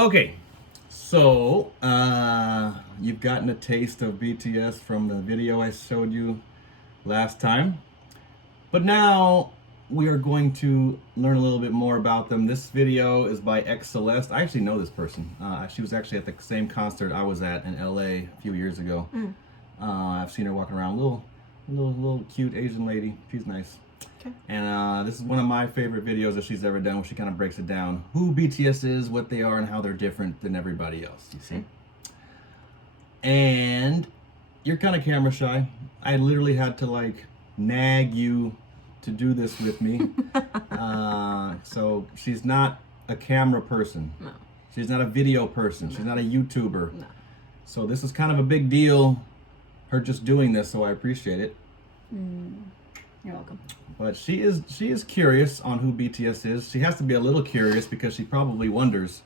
Okay, so you've gotten a taste of BTS from the video I showed you last time, but now we are going to learn a little bit more about them. This video is by XCeleste. I actually know this person. She was actually at the same concert I was at in LA a few years ago. I've seen her walking around, little cute Asian lady. She's nice. Okay. And this is one of my favorite videos that she's ever done, where she kind of breaks it down, who BTS is, what they are, and how they're different than everybody else, you see? And you're kind of camera shy. I literally had to like nag you to do this with me. So she's not a camera person. No. She's not a video person. She's not a YouTuber. No. So this is kind of a big deal, her just doing this, so I appreciate it. You're welcome. But she is curious on who BTS is. She has to be a little curious because she probably wonders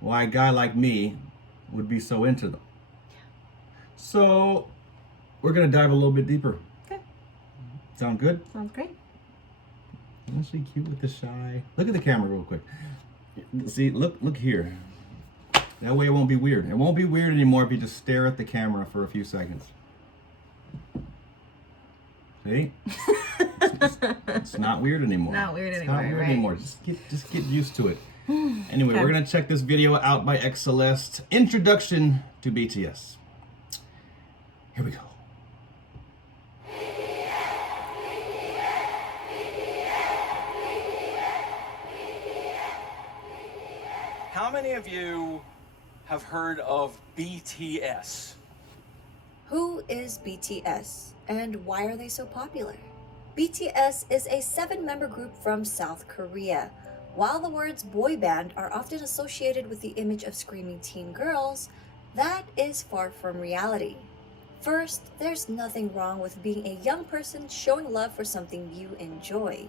why a guy like me would be so into them. So we're gonna dive a little bit deeper. Okay. Sound good? Sounds great. Isn't she cute with the shy? Look at the camera real quick. See, look here. That way it won't be weird. It won't be weird anymore if you just stare at the camera for a few seconds. See? It's not weird anymore. Not weird it's anymore, Not weird right? anymore. Just get used to it. Anyway, Okay. we're gonna check this video out by XCeleste. Introduction to BTS. Here we go. How many of you have heard of BTS? Who is BTS and why are they so popular? BTS is a 7-member group from South Korea. While the words boy band are often associated with the image of screaming teen girls, that is far from reality. First, there's nothing wrong with being a young person showing love for something you enjoy.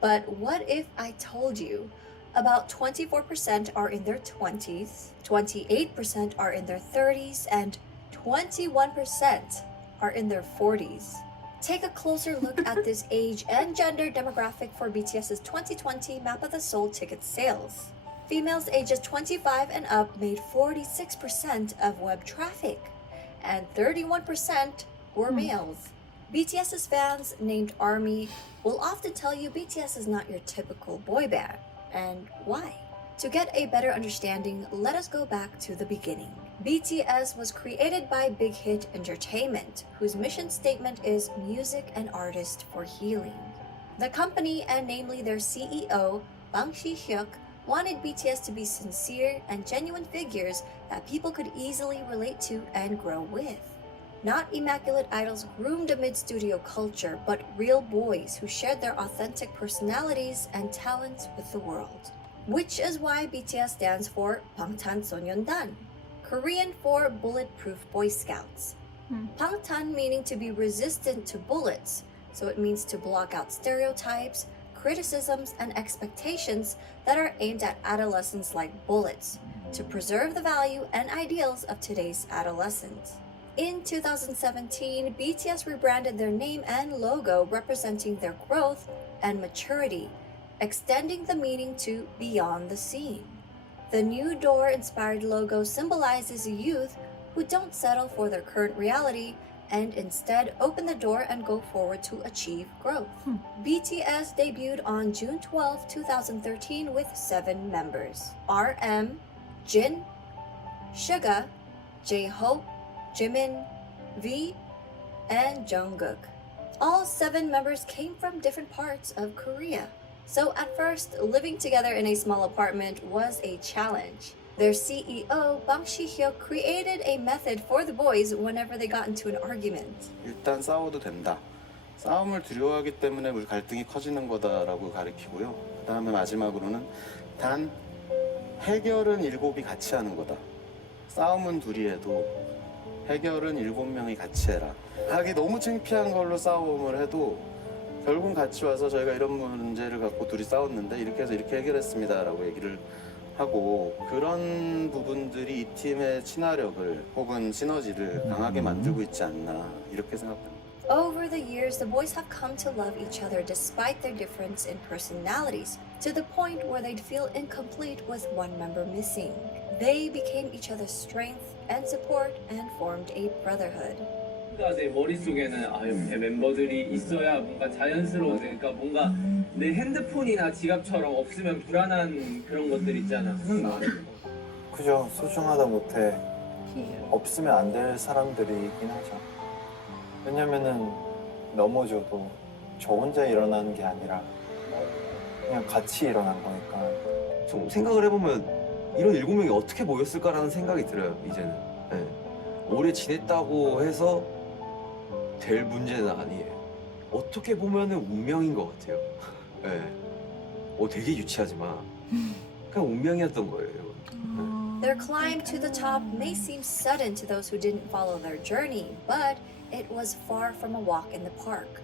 But what if I told you about 24% are in their 20s, 28% are in their 30s, and 21% are in their 40s. Take a closer look at this age and gender demographic for BTS's 2020 Map of the Soul ticket sales. Females ages 25 and up made 46% of web traffic, and 31% were males. BTS's fans, named ARMY, will often tell you BTS is not your typical boy band. And why? To get a better understanding, let us go back to the beginning. BTS was created by Big Hit Entertainment, whose mission statement is music and artists for healing. The company, and namely their CEO, Bang Si-hyuk, wanted BTS to be sincere and genuine figures that people could easily relate to and grow with. Not immaculate idols groomed amid studio culture, but real boys who shared their authentic personalities and talents with the world. Which is why BTS stands for 방탄소년단, Korean for Bulletproof Boy Scouts. 방탄 meaning to be resistant to bullets, so it means to block out stereotypes, criticisms, and expectations that are aimed at adolescents like bullets, to preserve the value and ideals of today's adolescents. In 2017, BTS rebranded their name and logo representing their growth and maturity, extending the meaning to beyond the scene. The new door-inspired logo symbolizes youth who don't settle for their current reality and instead open the door and go forward to achieve growth. BTS debuted on June 12, 2013 with 7 members: RM, Jin, Suga, J-Hope, Jimin, V, and Jungkook. All 7 members came from different parts of Korea. So at first, living together in a small apartment was a challenge. Their CEO, Bang Si-hyuk, created a method for the boys whenever they got into an argument. 일단 싸워도 된다. 싸움을 두려워하기 때문에 우리 갈등이 커지는 거다라고 가르치고요. 그 다음에 마지막으로는 단 해결은 7이 같이 하는 거다. 싸움은 둘이 해도 해결은 7명이 같이 해라. 하기 너무 창피한 걸로 싸움을 해도 결국은 같이 와서 저희가 이런 문제를 갖고 둘이 싸웠는데 이렇게 해서 이렇게 해결했습니다라고 얘기를 하고, 그런 부분들이 이 팀의 친화력을 혹은 시너지를 강하게 만들고 있지 않나 이렇게 생각합니다. Over the years, the boys have come to love each other despite their difference in personalities. to the point where they'd feel incomplete with one member missing. They became each other's strength and support and formed a brotherhood. 제 머릿속에는 옆에 멤버들이 있어야 뭔가 자연스러워. 그러니까 뭔가 내 핸드폰이나 지갑처럼 없으면 불안한 그런 것들 있잖아. 그죠. 소중하다 못해 없으면 안 될 사람들이긴 하죠. 왜냐면은 넘어져도 저 혼자 일어나는 게 아니라 그냥 같이 일어난 거니까. 좀 생각을 해보면 이런 7명이 어떻게 모였을까라는 생각이 들어요, 이제는. 네. 오래 지냈다고 해서 될 문제는 아니에요. 어떻게 보면은 운명인 것 같아요. 네. 되게 유치하지만 그냥 운명이었던 거예요, 이건. Their climb to the top may seem sudden to those who didn't follow their journey, but it was far from a walk in the park.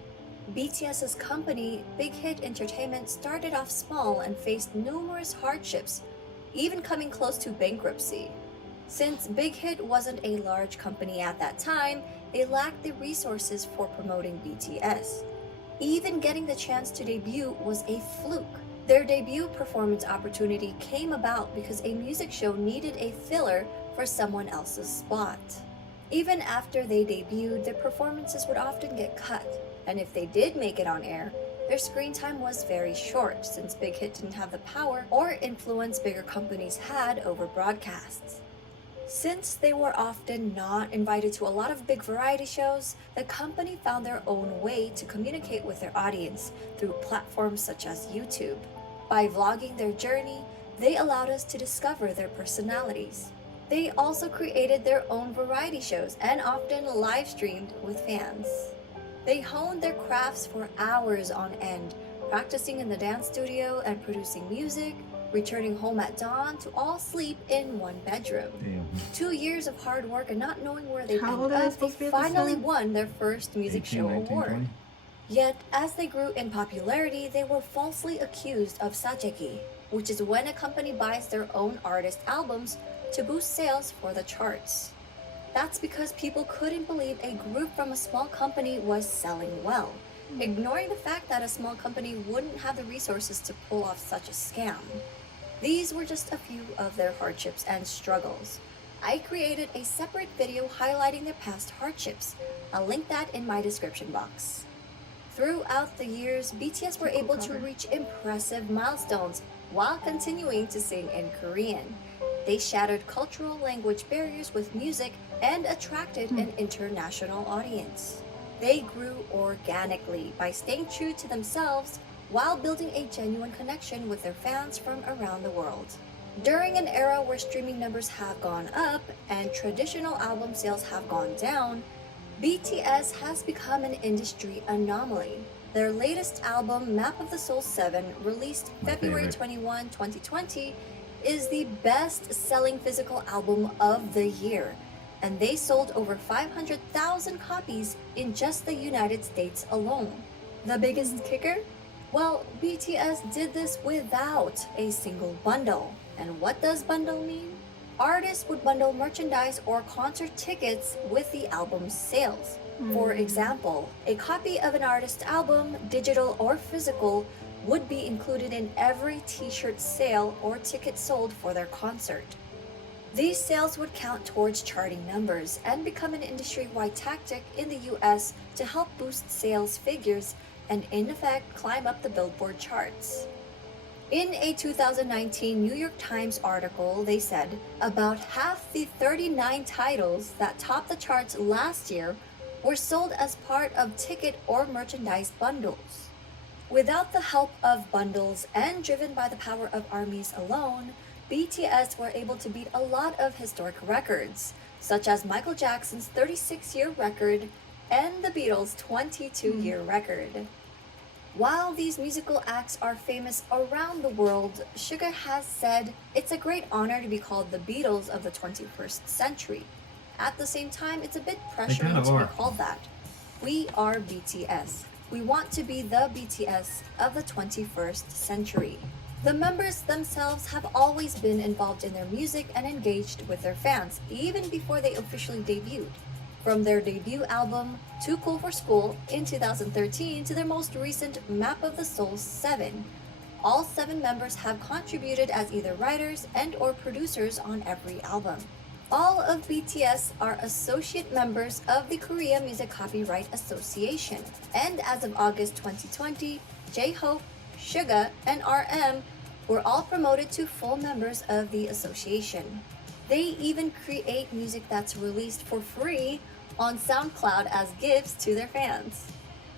BTS's company, Big Hit Entertainment, started off small and faced numerous hardships, even coming close to bankruptcy. Since Big Hit wasn't a large company at that time, they lacked the resources for promoting BTS. Even getting the chance to debut was a fluke. Their debut performance opportunity came about because a music show needed a filler for someone else's spot. Even after they debuted, their performances would often get cut, and if they did make it on air, their screen time was very short since Big Hit didn't have the power or influence bigger companies had over broadcasts. Since they were often not invited to a lot of big variety shows, the company found their own way to communicate with their audience through platforms such as YouTube. By vlogging their journey, they allowed us to discover their personalities. They also created their own variety shows and often live streamed with fans. They honed their crafts for hours on end, practicing in the dance studio and producing music, returning home at dawn to all sleep in one bedroom. Damn. 2 years of hard work and not knowing where they How ended old are they up, they supposed to be at this finally time? won their first music 18, show 19, award. 20. Yet, as they grew in popularity, they were falsely accused of sajeki, which is when a company buys their own artist albums to boost sales for the charts. That's because people couldn't believe a group from a small company was selling well, ignoring the fact that a small company wouldn't have the resources to pull off such a scam. These were just a few of their hardships and struggles. I created a separate video highlighting their past hardships. I'll link that in my description box. Throughout the years, BTS were able to reach impressive milestones while continuing to sing in Korean. They shattered cultural language barriers with music and attracted an international audience. They grew organically by staying true to themselves while building a genuine connection with their fans from around the world. During an era where streaming numbers have gone up and traditional album sales have gone down, BTS has become an industry anomaly. Their latest album, Map of the Soul 7, released My February favorite. 21, 2020, is the best-selling physical album of the year, and they sold over 500,000 copies in just the United States alone. The biggest kicker? Well, BTS did this without a single bundle. And what does bundle mean? Artists would bundle merchandise or concert tickets with the album's sales. For example, a copy of an artist's album, digital or physical, would be included in every t-shirt sale or ticket sold for their concert. These sales would count towards charting numbers and become an industry-wide tactic in the US to help boost sales figures and in effect climb up the Billboard charts. In a 2019 New York Times article, they said about half the 39 titles that topped the charts last year were sold as part of ticket or merchandise bundles. Without the help of bundles and driven by the power of ARMYs alone, BTS were able to beat a lot of historic records, such as Michael Jackson's 36-year record and the Beatles' 22-year record. While these musical acts are famous around the world, Suga has said it's a great honor to be called the Beatles of the 21st century. At the same time, it's a bit pressuring kind of to be are. called that. We are BTS. We want to be the BTS of the 21st century. The members themselves have always been involved in their music and engaged with their fans, even before they officially debuted. From their debut album, Too Cool for School, in 2013 to their most recent Map of the Soul 7, All 7 members have contributed as either writers and or producers on every album. All of BTS are associate members of the Korea Music Copyright Association, and as of August 2020, J-Hope, Suga, and RM were all promoted to full members of the association. They even create music that's released for free on SoundCloud as gifts to their fans.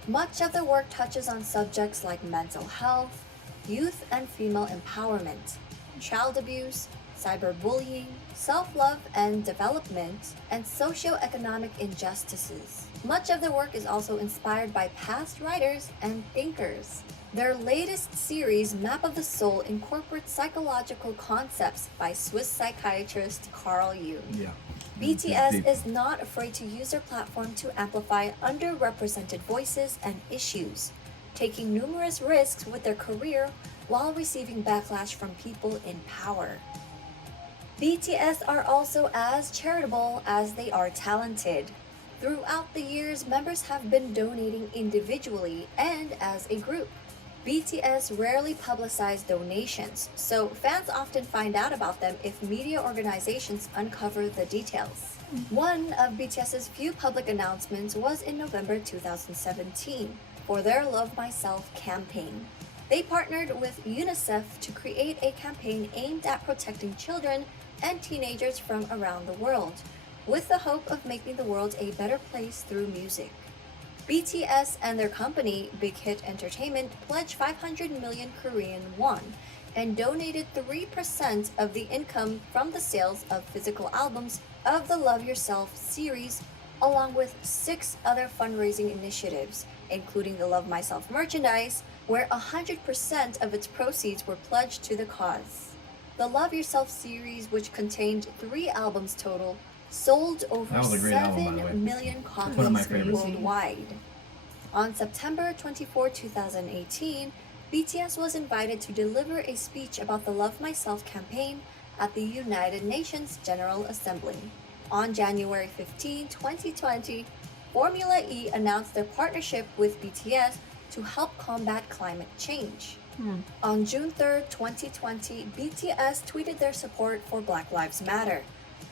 Much of their work touches on subjects like mental health, youth and female empowerment, child abuse, cyberbullying, self-love and development, and socio-economic injustices. Much of their work is also inspired by past writers and thinkers. Their latest series, Map of the Soul, incorporates psychological concepts by Swiss psychiatrist Carl Jung. Yeah. BTS is not afraid to use their platform to amplify underrepresented voices and issues, taking numerous risks with their career while receiving backlash from people in power. BTS are also as charitable as they are talented. Throughout the years, members have been donating individually and as a group. BTS rarely publicize donations, so fans often find out about them if media organizations uncover the details. One of BTS's few public announcements was in November 2017 for their Love Myself campaign. They partnered with UNICEF to create a campaign aimed at protecting children and teenagers from around the world, with the hope of making the world a better place through music. BTS and their company, Big Hit Entertainment, pledged 500 million Korean won and donated 3% of the income from the sales of physical albums of the Love Yourself series, along with 6 other fundraising initiatives, including the Love Myself merchandise, where 100% of its proceeds were pledged to the cause. The Love Yourself series, which contained 3 albums total, sold over That was a great album, by the way. 7 million One of my copies favorites. worldwide. On September 24, 2018, BTS was invited to deliver a speech about the Love Myself campaign at the United Nations General Assembly. On January 15, 2020, Formula E announced their partnership with BTS to help combat climate change. On June 3, 2020, BTS tweeted their support for Black Lives Matter.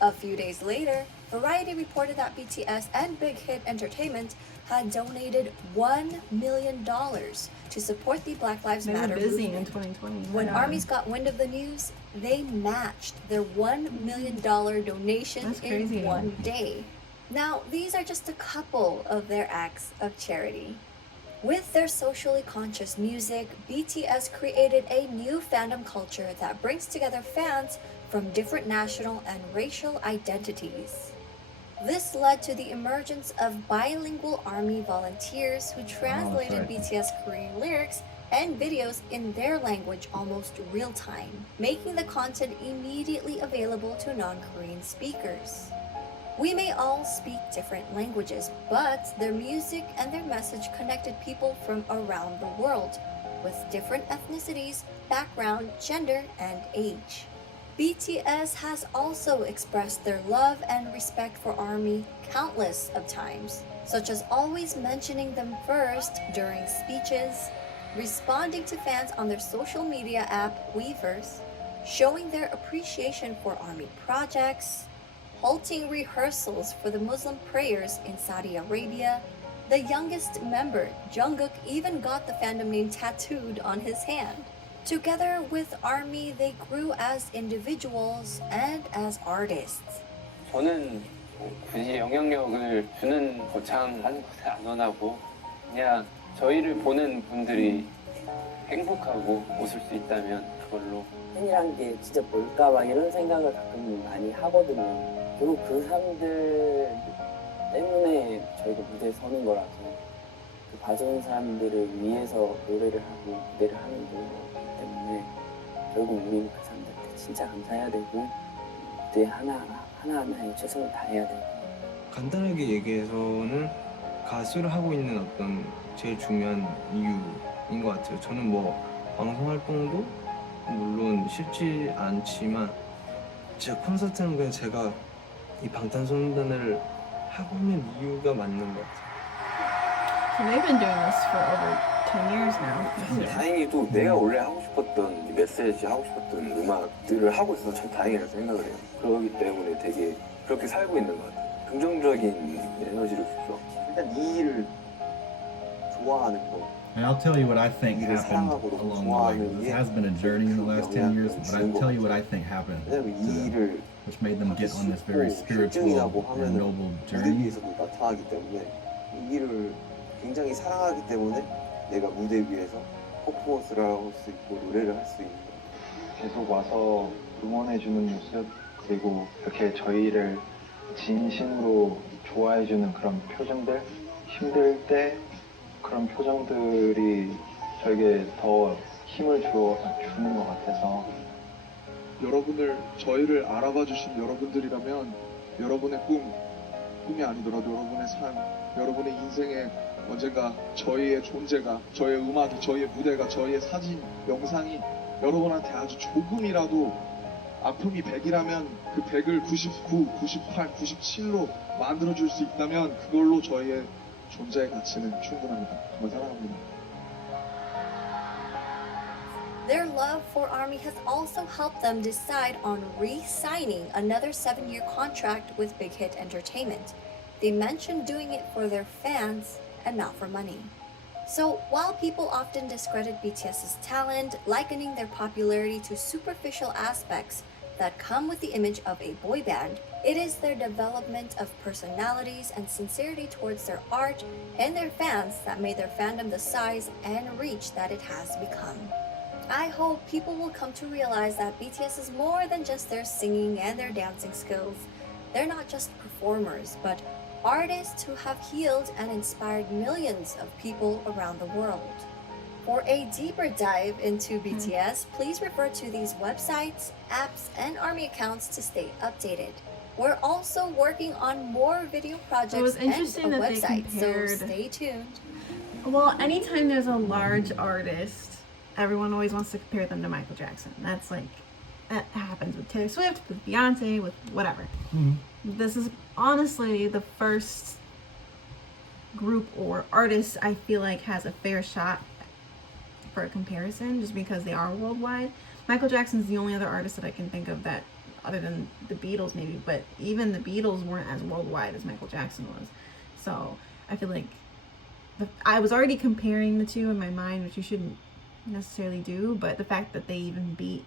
A few days later, Variety reported that BTS and Big Hit Entertainment had donated $1 million to support the Black Lives They were Matter busy in movement. 2020. When Yeah. armies got wind of the news, they matched their $1 million donation That's crazy. in one day. Now, these are just a couple of their acts of charity. With their socially conscious music, BTS created a new fandom culture that brings together fans from different national and racial identities. This led to the emergence of bilingual army volunteers who translated right. BTS Korean lyrics and videos in their language almost real time, making the content immediately available to non-Korean speakers. We may all speak different languages, but their music and their message connected people from around the world with different ethnicities, background, gender, and age. BTS has also expressed their love and respect for ARMY countless of times, such as always mentioning them first during speeches, responding to fans on their social media app Weverse, showing their appreciation for ARMY projects, halting rehearsals for the Muslim prayers in Saudi Arabia. The youngest member, Jungkook, even got the fandom name tattooed on his hand. Together with ARMY, they grew as individuals and as artists. 저는 굳이 영향력을 주는 거창한 것을 안 원하고 그냥 저희를 보는 분들이 행복하고 웃을 수 있다면 그걸로 팬이란 게 진짜 뭘까 막 이런 생각을 가끔 많이 하거든요. 결국 그 사람들 때문에 저희가 무대에 서는 거라서 그 봐주는 사람들을 위해서 노래를 하고 무대를 하는 거기 때문에 결국 우리는 그 사람들한테 진짜 감사해야 되고 무대 하나하나에 최선을 다해야 되고. 간단하게 얘기해서는 가수를 하고 있는 어떤 제일 중요한 이유인 것 같아요. 저는 뭐 방송 활동도 물론 쉽지 않지만 진짜 콘서트는 그냥 제가 이 방탄소년단을 하고 있는 이유가 맞는 것 같아요. So they've been doing this for over 10 years now. 참 다행히도 내가 원래 하고 싶었던 메시지 하고 싶었던 음악들을 하고 있어서 참 다행이라고 생각을 해요. 그렇기 때문에 되게 그렇게 살고 있는 것 같아요. 긍정적인 에너지를 줬어. 일단 이 일을 좋아하는 거. And I'll tell you what I think 일을 happened 사랑하고 along 좋아하는 the way. 게 It has been a journey in the last 10 years, but I'll tell you what I think happened, 왜냐면 이 일을 which made them get on this very spiritual 실증이라고 and 하면은 noble 무대 journey. 위에서도 나타나기 때문에 이 일을 굉장히 사랑하기 때문에 내가 무대 위에서 퍼포먼스를 할 수 있고 노래를 할 수 있는 거예요. 계속 와서 응원해주는 모습, 그리고 이렇게 저희를 진심으로 좋아해주는 그런 표정들, 힘들 때 그런 표정들이 저에게 더 힘을 주는 것 같아서 저희를 알아봐 주신 여러분들이라면 여러분의 꿈이 아니더라도 여러분의 삶, 여러분의 인생에 언젠가 저희의 존재가, 저희의 음악이, 저희의 무대가, 저희의 사진, 영상이 여러분한테 아주 조금이라도 아픔이 100이라면 그 100을 99, 98, 97로 만들어줄 수 있다면 그걸로 저희의 존재의 가치는 충분합니다. 정말 사랑합니다. Their love for ARMY has also helped them decide on re-signing another 7-year contract with Big Hit Entertainment. They mentioned doing it for their fans and not for money. So while people often discredit BTS's talent, likening their popularity to superficial aspects that come with the image of a boy band, it is their development of personalities and sincerity towards their art and their fans that made their fandom the size and reach that it has become. I hope people will come to realize that BTS is more than just their singing and their dancing skills. They're not just performers, but artists who have healed and inspired millions of people around the world. For a deeper dive into BTS, please refer to these websites, apps, and ARMY accounts to stay updated. We're also working on more video projects It was and interesting a that they website, so compared- stay tuned. Well, anytime there's a large artist, everyone always wants to compare them to Michael Jackson. That's like, that happens with Taylor Swift, with Beyonce, with whatever. This is honestly the first group or artist I feel like has a fair shot for a comparison, just because they are worldwide. Michael Jackson's the only other artist that I can think of that, other than the Beatles maybe, but even the Beatles weren't as worldwide as Michael Jackson was. So I feel like I was already comparing the two in my mind, which you shouldn't necessarily do, but the fact that they even beat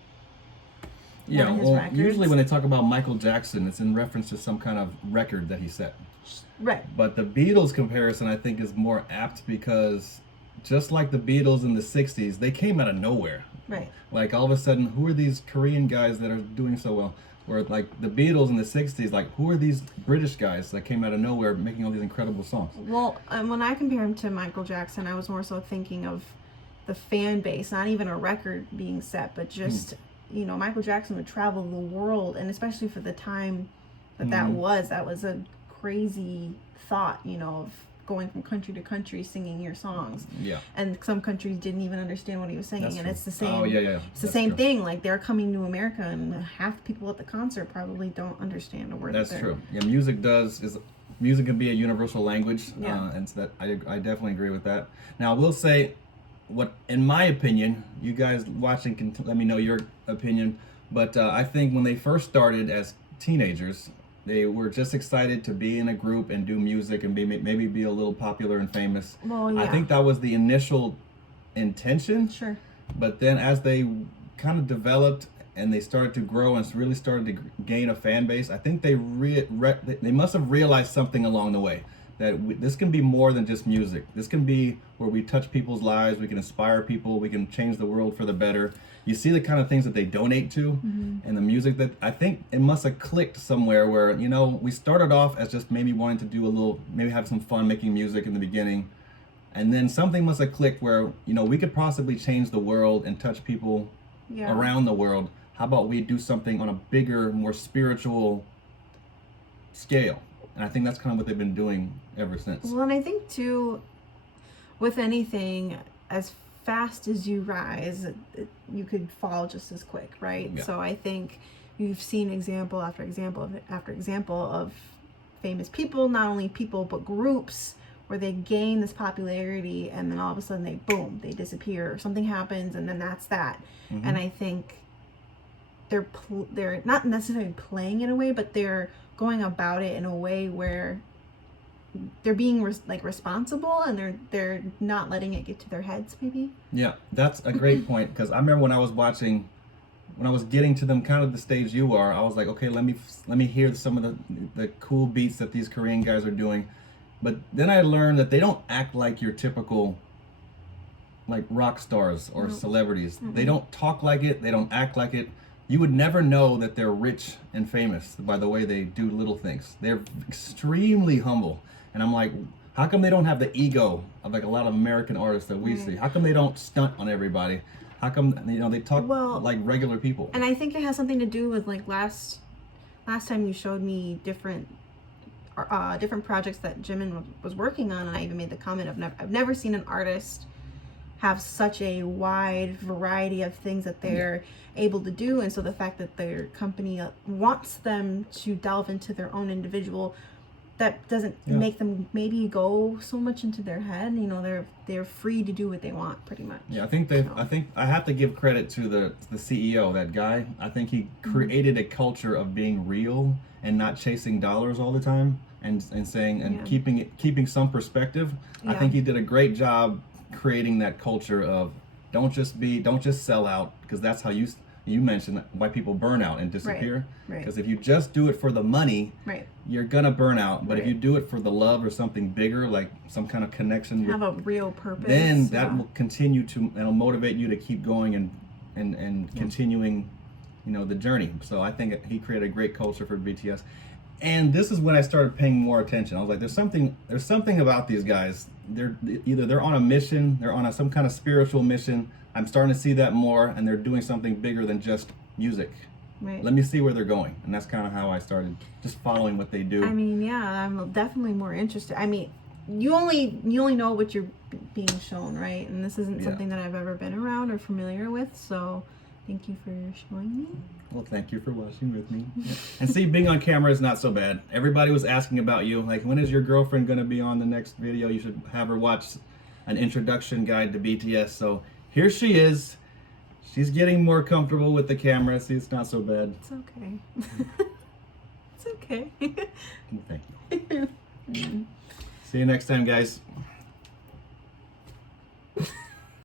Yeah, his well, records. usually when they talk about Michael Jackson, it's in reference to some kind of record that he set. Right. But the Beatles comparison, I think, is more apt because just like the Beatles in the 60s, they came out of nowhere. Right. Like, all of a sudden, who are these Korean guys that are doing so well? Or, like, the Beatles in the 60s, like, who are these British guys that came out of nowhere making all these incredible songs? Well, when I compare him to Michael Jackson, I was more so thinking of the fan base, not even a record being set, but just, you know, Michael Jackson would travel the world, and especially for the time that was a crazy thought, you know, of going from country to country singing your songs. Yeah. And some countries didn't even understand what he was singing. That's And true. it's the same. Oh, yeah. It's the same thing. Like, they're coming to America, and half the people at the concert probably don't understand a word. That's that true. Yeah, music can be a universal language, Yeah. and so that I definitely agree with that. Now, I will say, what, in my opinion, you guys watching can let me know your opinion, but I think when they first started as teenagers, they were just excited to be in a group and do music and maybe be a little popular and famous. Well, yeah. I think that was the initial intention. Sure. But then as they kind of developed and they started to grow and really started to gain a fan base, I think they must have realized something along the way. That this can be more than just music. This can be where we touch people's lives, we can inspire people, we can change the world for the better. You see the kind of things that they donate to and the music that I think it must have clicked somewhere where, you know, we started off as just maybe wanting to do maybe have some fun making music in the beginning. And then something must have clicked where, you know, we could possibly change the world and touch people around the world. How about we do something on a bigger, more spiritual scale? And I think that's kind of what they've been doing ever since. Well, and I think too, with anything, as fast as you rise, you could fall just as quick, right? Yeah. So I think you've seen example after example after example of famous people, not only people, but groups where they gain this popularity and then all of a sudden they disappear, or something happens, and then that's that. And I think they're not necessarily playing it away, but they're going about it in a way where they're being responsible, and they're not letting it get to their heads, maybe. Yeah, that's a great point, because I remember when I was getting to them kind of the stage you are, I was like, okay, let me hear some of the cool beats that these Korean guys are doing. But then I learned that they don't act like your typical like rock stars or celebrities. They don't talk like it, they don't act like it. You would never know that they're rich and famous by the way they do little things. They're extremely humble. And I'm like, how come they don't have the ego of like a lot of American artists that we see? How come they don't stunt on everybody? How come, you know, they talk like regular people? And I think it has something to do with like last time you showed me different projects that Jimin was working on, and I even made the comment of I've never seen an artist have such a wide variety of things that they're able to do. And so the fact that their company wants them to delve into their own individual, that doesn't make them maybe go so much into their head. You know, they're free to do what they want, pretty much. Yeah, I think I have to give credit to the CEO, that guy. I think he created a culture of being real and not chasing dollars all the time, and saying and keeping some perspective. I think he did a great job creating that culture of don't just sell out, because that's how you mentioned why people burn out and disappear. Because if you just do it for the money, you're gonna burn out. But if you do it for the love or something bigger, like some kind of connection, have a real purpose, then that will continue to, and it'll motivate you to keep going and continuing, you know, the journey. So I think he created a great culture for BTS. And this is when I started paying more attention. I was like, there's something about these guys. They're on a mission, they're on some kind of spiritual mission. I'm starting to see that more, and they're doing something bigger than just music. Let me see where they're going. And that's kind of how I started just following what they do. I mean, yeah, I'm definitely more interested. I mean, you only know what you're being shown, right? And this isn't something that I've ever been around or familiar with, so thank you for showing me. Well, thank you for watching with me. And see, being on camera is not so bad. Everybody was asking about you, like, when is your girlfriend going to be on the next video? You should have her watch an introduction guide to BTS. So here she is. She's getting more comfortable with the camera. See, it's not so bad. It's okay. It's okay. Thank you. See you next time, guys.